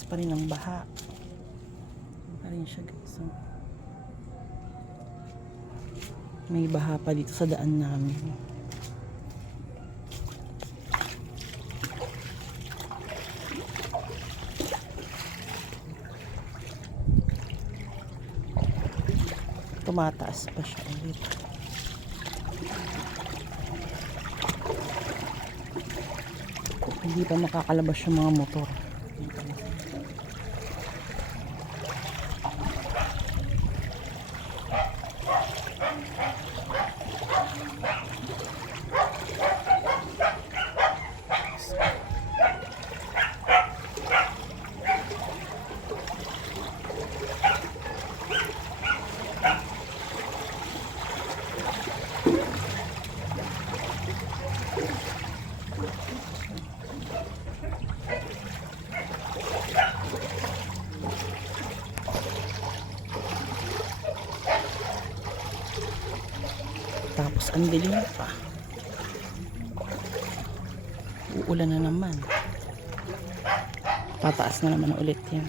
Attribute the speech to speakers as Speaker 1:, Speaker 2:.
Speaker 1: lakas pa rin ang baha. Pa rin siya guys. oh. May baha pa dito sa daan namin. Tumataas pa siya ulit. Hindi pa makakalabas yung mga motor. Tapos ang dilim pa. Uulan na naman. Tataas na naman ulit yan.